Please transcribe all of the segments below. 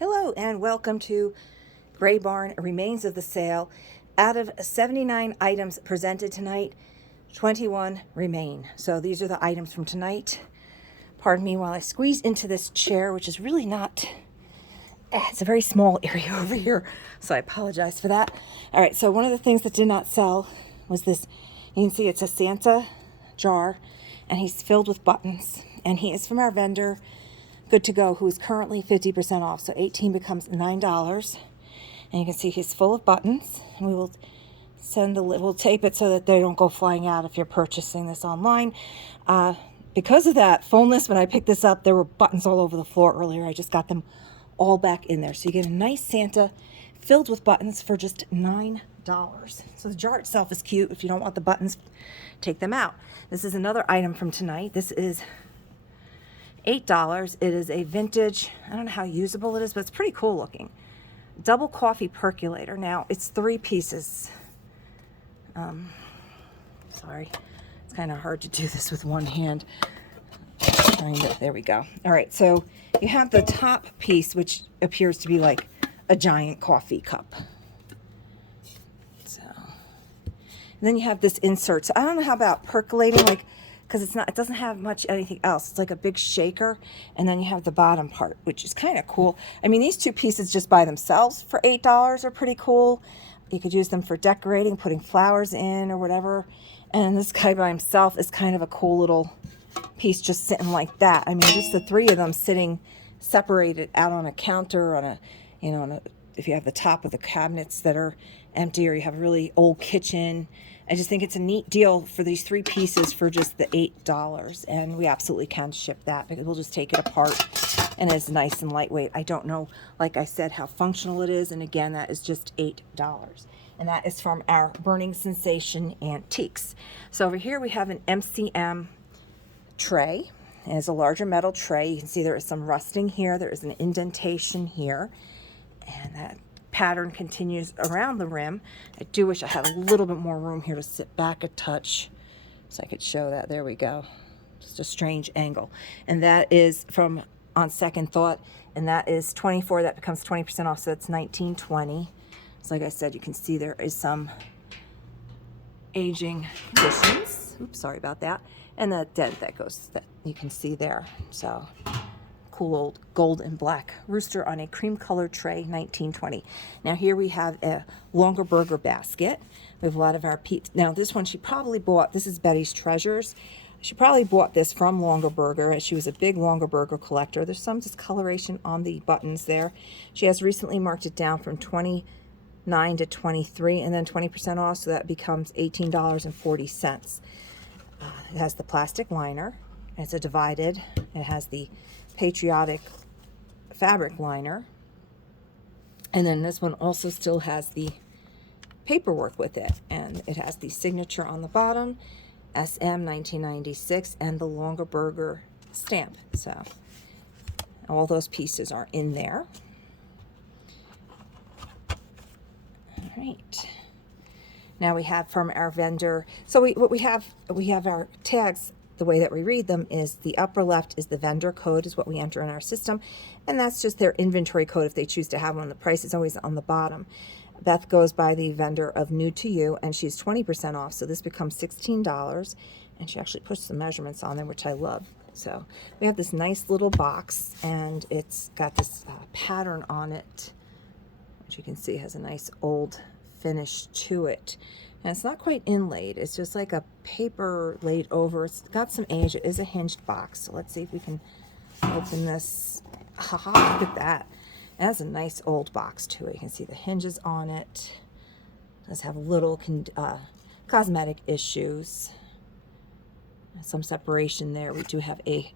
Hello and welcome to Gray Barn Remains of the Sale. Out of 79 items presented tonight, 21 remain. So these are the items from tonight. Pardon me while I squeeze into this chair, which is really not, it's a very small area over here. So I apologize for that. All right, so one of the things that did not sell was this. You can see it's a Santa jar and he's filled with buttons. And he is from our vendor, Good to Go, who is currently 50% off. So 18 becomes $9. And you can see he's full of buttons. And we will we'll tape it so that they don't go flying out if you're purchasing this online. Because of that fullness, when I picked this up, there were buttons all over the floor earlier. I just got them all back in there. So you get a nice Santa filled with buttons for just $9. So the jar itself is cute. If you don't want the buttons, take them out. This is another item from tonight. This is $8. It is a vintage, I don't know how usable it is, but it's pretty cool looking. Double coffee percolator. Now, it's 3 pieces. Sorry, it's kind of hard to do this with one hand. There we go. All right, so you have the top piece, which appears to be like a giant coffee cup. So, and then you have this insert. So I don't know how about percolating, like, because it doesn't have much anything else. It's like a big shaker, and then you have the bottom part, which is kind of cool. I mean, these 2 pieces just by themselves for $8 are pretty cool. You could use them for decorating, putting flowers in or whatever. And this guy by himself is kind of a cool little piece just sitting like that. I mean, just the 3 of them sitting separated out on a counter if you have the top of the cabinets that are empty, or you have a really old kitchen. I just think it's a neat deal for these 3 pieces for just the $8. And we absolutely can ship that because we'll just take it apart and it's nice and lightweight. I don't know, like I said, how functional it is. And again, that is just $8. And that is from our Burning Sensation Antiques. So over here we have an MCM tray. And it's a larger metal tray. You can see there is some rusting here. There is an indentation here. And that pattern continues around the rim. I do wish I had a little bit more room here to sit back a touch so I could show that. There we go. Just a strange angle. And that is from On Second Thought. And that is 24. That becomes 20% off. So that's $19.20. So like I said, you can see there is some aging cushions. Oops, sorry about that. And the dent that you can see there. So cool old gold and black rooster on a cream colored tray, $19.20. Now here we have a Longer Burger basket. We have a lot of our now this one she probably bought. This is Betty's Treasures. She probably bought this from Longer Burger, as she was a big Longer Burger collector. There's some discoloration on the buttons there. She has recently marked it down from 29 to 23 and then 20% off, so that becomes $18.40. It has the plastic liner. It's a divided. It has the patriotic fabric liner. And then this one also still has the paperwork with it. And it has the signature on the bottom, SM 1996, and the Longer Burger stamp. So all those pieces are in there. All right. Now we have from our vendor. So we have our tags. The way that we read them is the upper left is the vendor code, is what we enter in our system. And that's just their inventory code if they choose to have one. The price is always on the bottom. Beth goes by the vendor of New to You, and she's 20% off. So this becomes $16. And she actually puts the measurements on there, which I love. So we have this nice little box, and it's got this pattern on it, which you can see has a nice old finish to it. And it's not quite inlaid. It's just like a paper laid over. It's got some age. It is a hinged box. So let's see if we can open this. Haha, look at that. It has a nice old box to it. You can see the hinges on it. It does have little cosmetic issues. Some separation there. We do have a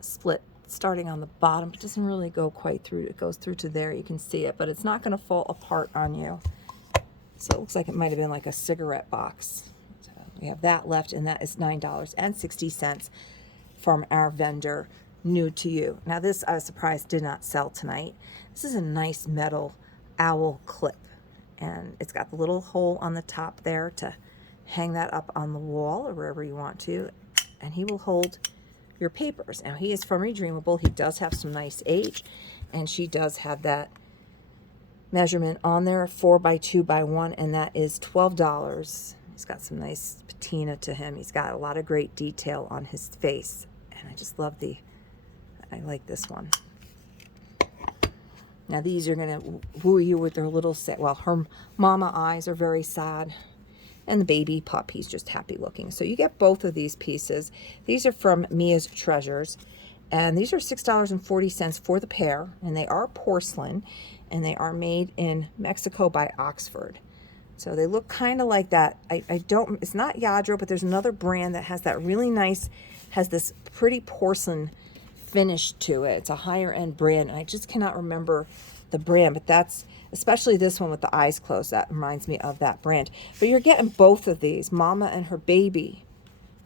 split starting on the bottom. It doesn't really go quite through. It goes through to there. You can see it, but it's not going to fall apart on you. So it looks like it might have been like a cigarette box. So we have that left, and that is $9.60 from our vendor, New to You. Now this, I was surprised, did not sell tonight. This is a nice metal owl clip, and it's got the little hole on the top there to hang that up on the wall or wherever you want to, and he will hold your papers. Now he is from Redeemable. He does have some nice age, and she does have that measurement on there, 4 by 2 by 1, and that is $12. He's got some nice patina to him. He's got a lot of great detail on his face, and I just love I like this one. Now these are going to woo you with their little set. Well, her mama eyes are very sad, and the baby pup, he's just happy looking. So you get both of these pieces. These are from Mia's Treasures, and these are $6.40 for the pair, and they are porcelain, and they are made in Mexico by Oxford. So they look kind of like that. It's not Lladró, but there's another brand that has that really nice, has this pretty porcelain finish to it. It's a higher end brand, and I just cannot remember the brand, but that's, especially this one with the eyes closed, that reminds me of that brand. But you're getting both of these, Mama and her baby,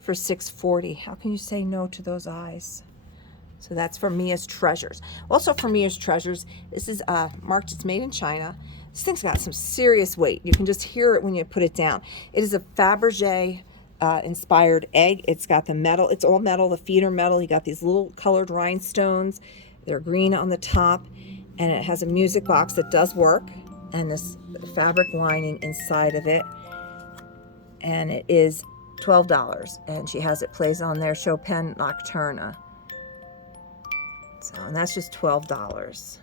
for $6.40. How can you say no to those eyes? So that's from Mia's Treasures. Also from Mia's Treasures, this is marked, it's made in China. This thing's got some serious weight. You can just hear it when you put it down. It is a Fabergé inspired egg. It's got the metal, it's all metal, the feet are metal. You got these little colored rhinestones. They're green on the top, and it has a music box that does work, and this fabric lining inside of it, and it is $12, and she has it plays on there, Chopin Nocturne. So, and that's just $12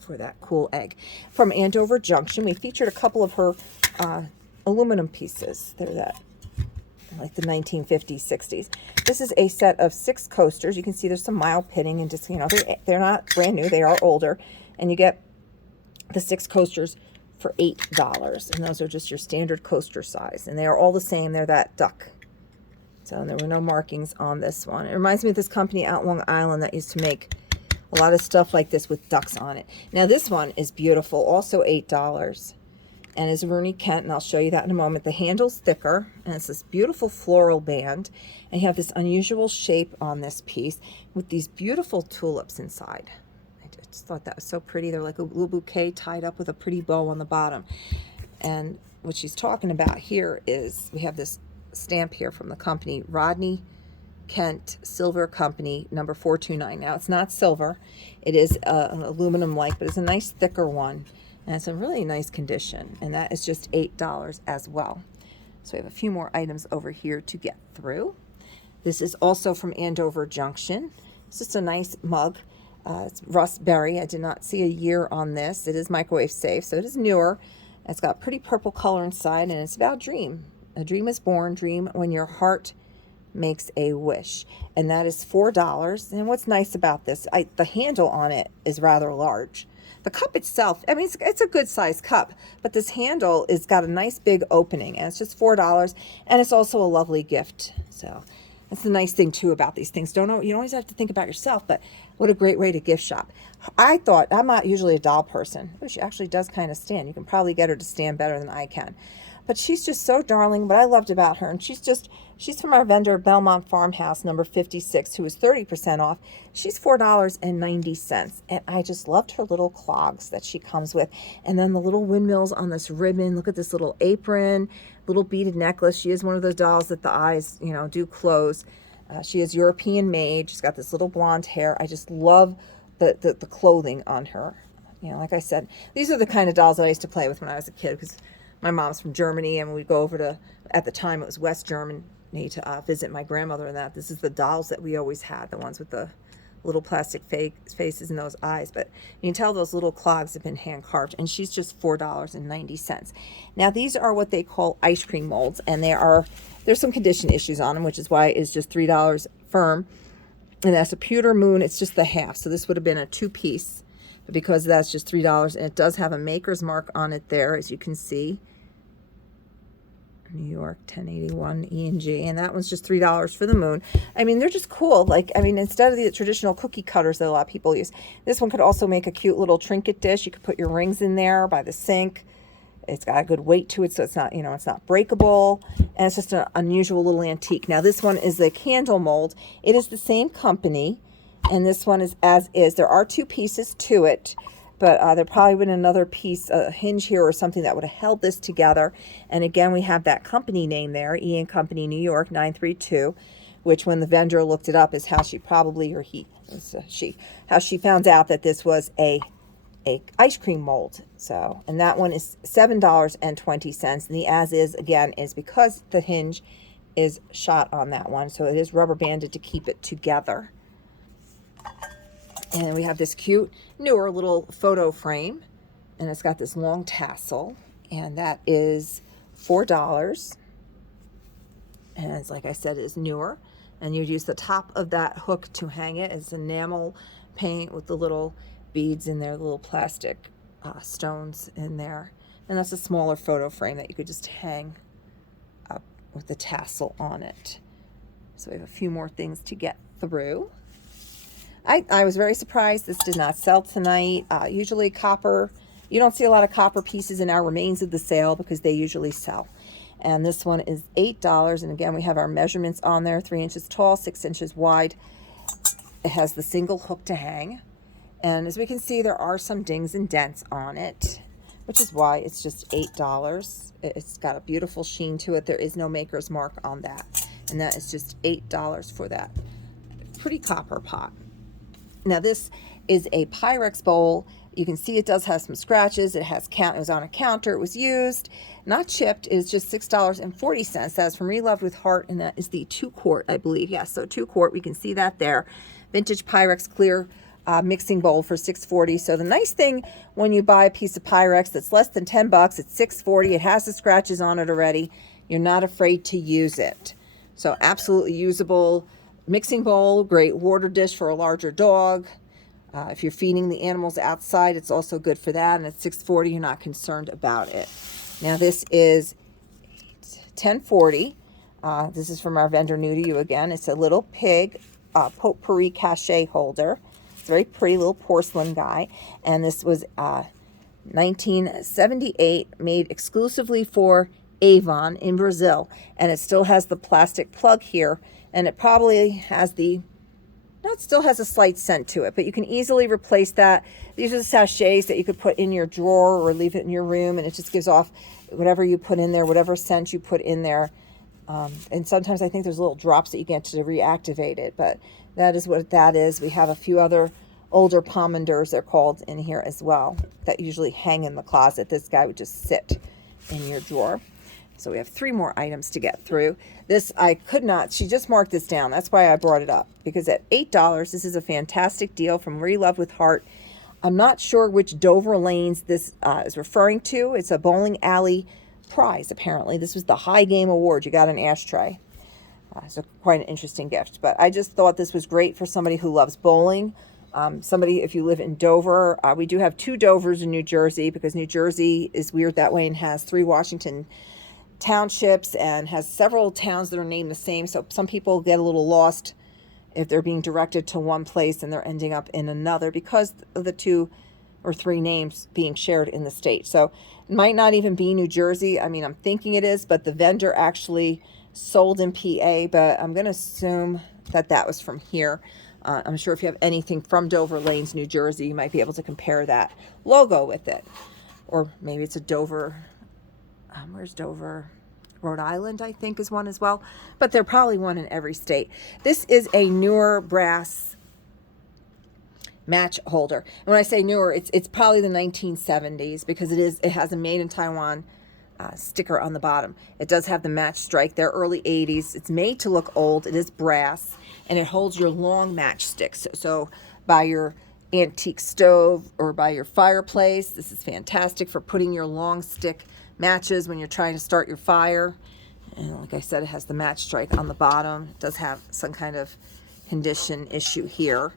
for that cool egg. From Andover Junction, we featured a couple of her aluminum pieces. They're that, like the 1950s, 60s. This is a set of 6 coasters. You can see there's some mild pitting, and just, you know, they're not brand new, they are older. And you get the 6 coasters for $8. And those are just your standard coaster size. And they are all the same. They're that duck. So there were no markings on this one. It reminds me of this company out Long Island that used to make a lot of stuff like this with ducks on it. Now this one is beautiful, also $8, and is Rooney Kent, and I'll show you that in a moment. The handle's thicker, and it's this beautiful floral band, and you have this unusual shape on this piece with these beautiful tulips inside. I just thought that was so pretty. They're like a little bouquet tied up with a pretty bow on the bottom. And what she's talking about here is we have this stamp here from the company, Rodney Kent Silver Company, number 429. Now it's not silver, it is an aluminum like, but it's a nice thicker one, and it's in really nice condition, and that is just $8 as well. So we have a few more items over here to get through. This is also from Andover Junction. It's just a nice mug. It's Rust Berry. I did not see a year on this. It is microwave safe, so it is newer. It's got pretty purple color inside, and it's about dream. A dream is born, dream when your heart makes a wish, and that is $4. And what's nice about this, the handle on it is rather large. The cup itself, I mean, it's a good sized cup, but this handle is got a nice big opening, and it's just $4, and it's also a lovely gift. So that's the nice thing too about these things. You don't always have to think about yourself, but what a great way to gift shop. I thought, I'm not usually a doll person. Oh, she actually does kind of stand. You can probably get her to stand better than I can. But she's just so darling. What I loved about her, and she's from our vendor, Belmont Farmhouse, number 56, who is 30% off. She's $4.90. And I just loved her little clogs that she comes with. And then the little windmills on this ribbon. Look at this little apron, little beaded necklace. She is one of those dolls that the eyes, you know, do close. She is European made. She's got this little blonde hair. I just love the clothing on her. You know, like I said, these are the kind of dolls that I used to play with when I was a kid, because my mom's from Germany, and we'd go over to, at the time it was West Germany, to visit my grandmother, and that. This is the dolls that we always had, the ones with the little plastic faces and those eyes. But you can tell those little clogs have been hand carved, and she's just $4.90. Now these are what they call ice cream molds, and there's some condition issues on them, which is why it's just $3 firm. And that's a pewter moon. It's just the half, so this would have been a 2-piece, but because that's just $3, and it does have a maker's mark on it there, as you can see. New York 1081 E&G, and that one's just $3 for the moon. I mean, they're just cool. Like, I mean, instead of the traditional cookie cutters that a lot of people use, this one could also make a cute little trinket dish. You could put your rings in there by the sink. It's got a good weight to it, so it's not, you know, it's not breakable, and it's just an unusual little antique. Now this one is the candle mold. It is the same company, and this one is as is. There are 2 pieces to it, but there probably been another piece, a hinge here or something that would have held this together. And again, we have that company name there, E & Company, New York 932, which when the vendor looked it up is how she probably, or he how she found out that this was a ice cream mold. So, and that one is $7.20. And the as is, again, is because the hinge is shot on that one. So it is rubber banded to keep it together. And we have this cute, newer little photo frame. And it's got this long tassel. And that is $4. And it's, like I said, it is newer. And you'd use the top of that hook to hang it. It's enamel paint with the little beads in there, the little plastic stones in there. And that's a smaller photo frame that you could just hang up with the tassel on it. So we have a few more things to get through. I was very surprised this did not sell tonight. Usually copper, you don't see a lot of copper pieces in our remains of the sale because they usually sell. And this one is $8. And again, we have our measurements on there, 3 inches tall, 6 inches wide. It has the single hook to hang. And as we can see, there are some dings and dents on it, which is why it's just $8. It's got a beautiful sheen to it. There is no maker's mark on that. And that is just $8 for that pretty copper pot. Now this is a Pyrex bowl. You can see it does have some scratches. It was on a counter. It was used, not chipped. It's just $6.40. That's from Reloved with Heart, and that is the 2-quart, I believe. Yes, so 2-quart. We can see that there. Vintage Pyrex clear mixing bowl for $6.40. So the nice thing when you buy a piece of Pyrex that's less than $10, it's $6.40. It has the scratches on it already. You're not afraid to use it. So absolutely usable mixing bowl. Great water dish for a larger dog. If you're feeding the animals outside, it's also good for that. And at $6.40, you're not concerned about it. Now this is $10.40. This is from our vendor New to You again. It's a little pig potpourri cachet holder. It's a very pretty little porcelain guy. And this was 1978, made exclusively for Avon in Brazil. And it still has the plastic plug here. And it probably has no, it still has a slight scent to it, but you can easily replace that. These are the sachets that you could put in your drawer or leave it in your room, and it just gives off whatever you put in there, whatever scent you put in there. And sometimes I think there's little drops that you get to reactivate it, but that is what that is. We have a few other older pomanders, they're called, in here as well, that usually hang in the closet. This guy would just sit in your drawer. So we have 3 more items to get through. This, I could not, she just marked this down. That's why I brought it up. Because at $8, this is a fantastic deal from Reloved with Heart. I'm not sure which Dover lanes this is referring to. It's a bowling alley prize, apparently. This was the High Game Award. You got an ashtray. So quite an interesting gift. But I just thought this was great for somebody who loves bowling. Somebody, if you live in Dover, we do have 2 Dovers in New Jersey because New Jersey is weird that way and has 3 Washington townships and has several towns that are named the same. So some people get a little lost if they're being directed to one place and they're ending up in another because of the 2 or 3 names being shared in the state. So it might not even be New Jersey. I mean, I'm thinking it is, but the vendor actually sold in PA, but I'm going to assume that that was from here. I'm sure if you have anything from Dover Lanes, New Jersey, you might be able to compare that logo with it. Or maybe it's a Dover, where's Dover? Rhode Island, I think, is one as well. But they're probably one in every state. This is a newer brass match holder. And when I say newer, it's probably the 1970s because it has a made in Taiwan sticker on the bottom. It does have the match strike. They're early 80s. It's made to look old. It is brass, and it holds your long matchsticks. So by your antique stove or by your fireplace, this is fantastic for putting your long stick matches when you're trying to start your fire. And like I said, it has the match strike on the bottom. It does have some kind of condition issue here,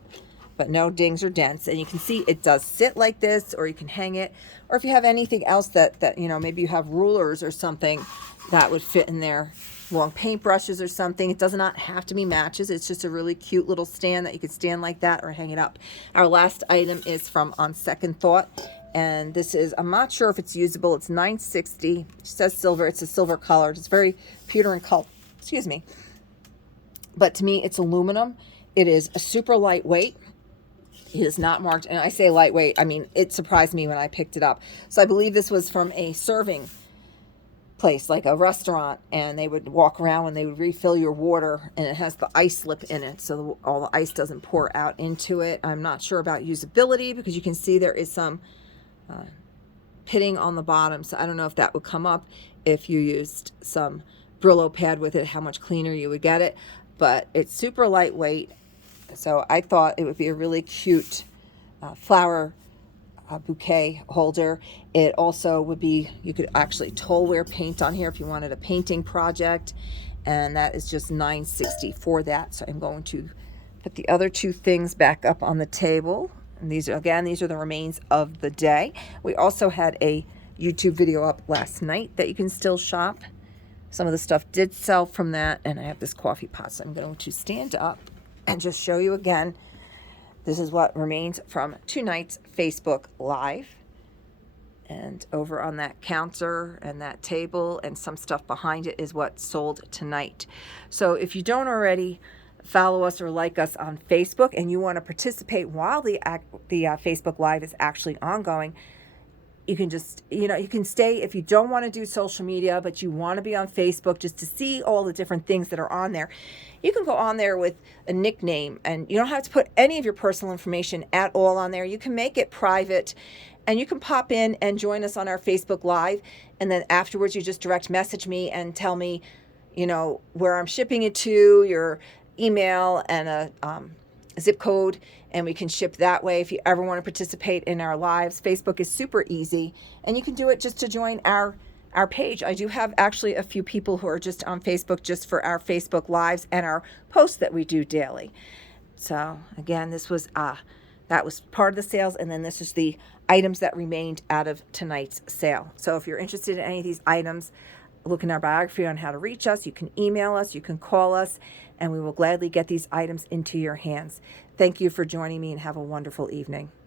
but no dings or dents. And you can see it does sit like this, or you can hang it. Or if you have anything else that you know, maybe you have rulers or something that would fit in there, long paintbrushes or something. It does not have to be matches. It's just a really cute little stand that you could stand like that or hang it up. Our last item is from On Second Thought. And this is, I'm not sure if it's usable. It's $9.60. It says silver. It's a silver color. It's very pewter in color. Excuse me. But to me, it's aluminum. It is a super lightweight. It is not marked. And I say lightweight, I mean, it surprised me when I picked it up. So I believe this was from a serving place, like a restaurant, and they would walk around when they would refill your water, and it has the ice lip in it, so all the ice doesn't pour out into it. I'm not sure about usability because you can see there is some pitting on the bottom, so I don't know if that would come up if you used some Brillo pad with it, how much cleaner you would get it. But it's super lightweight, so I thought it would be a really cute flower bouquet holder. It also would be, you could actually toll wear paint on here if you wanted a painting project, and that is just $9.60 for that. So I'm going to put the other two things back up on the table, and these are, again, these are the remains of the day. We also had a YouTube video up last night that you can still shop. Some of the stuff did sell from that, and I have this coffee pot, so I'm going to stand up and just show you again. This is what remains from tonight's Facebook Live. And over on that counter and that table and some stuff behind it is what sold tonight. So if you don't already follow us or like us on Facebook and you want to participate while the Facebook Live is actually ongoing, you can just, you can stay if you don't want to do social media, but you want to be on Facebook just to see all the different things that are on there. You can go on there with a nickname, and you don't have to put any of your personal information at all on there. You can make it private, and you can pop in and join us on our Facebook Live. And then afterwards, you just direct message me and tell me, where I'm shipping it to, your email and a zip code, and we can ship that way if you ever want to participate in our lives. Facebook is super easy, and you can do it just to join our page. I do have actually a few people who are just on Facebook just for our Facebook Lives and our posts that we do daily. So again, this was that was part of the sales, and then this is the items that remained out of tonight's sale. So if you're interested in any of these items, look in our biography on how to reach us. You can email us, you can call us, and we will gladly get these items into your hands. Thank you for joining me, and have a wonderful evening.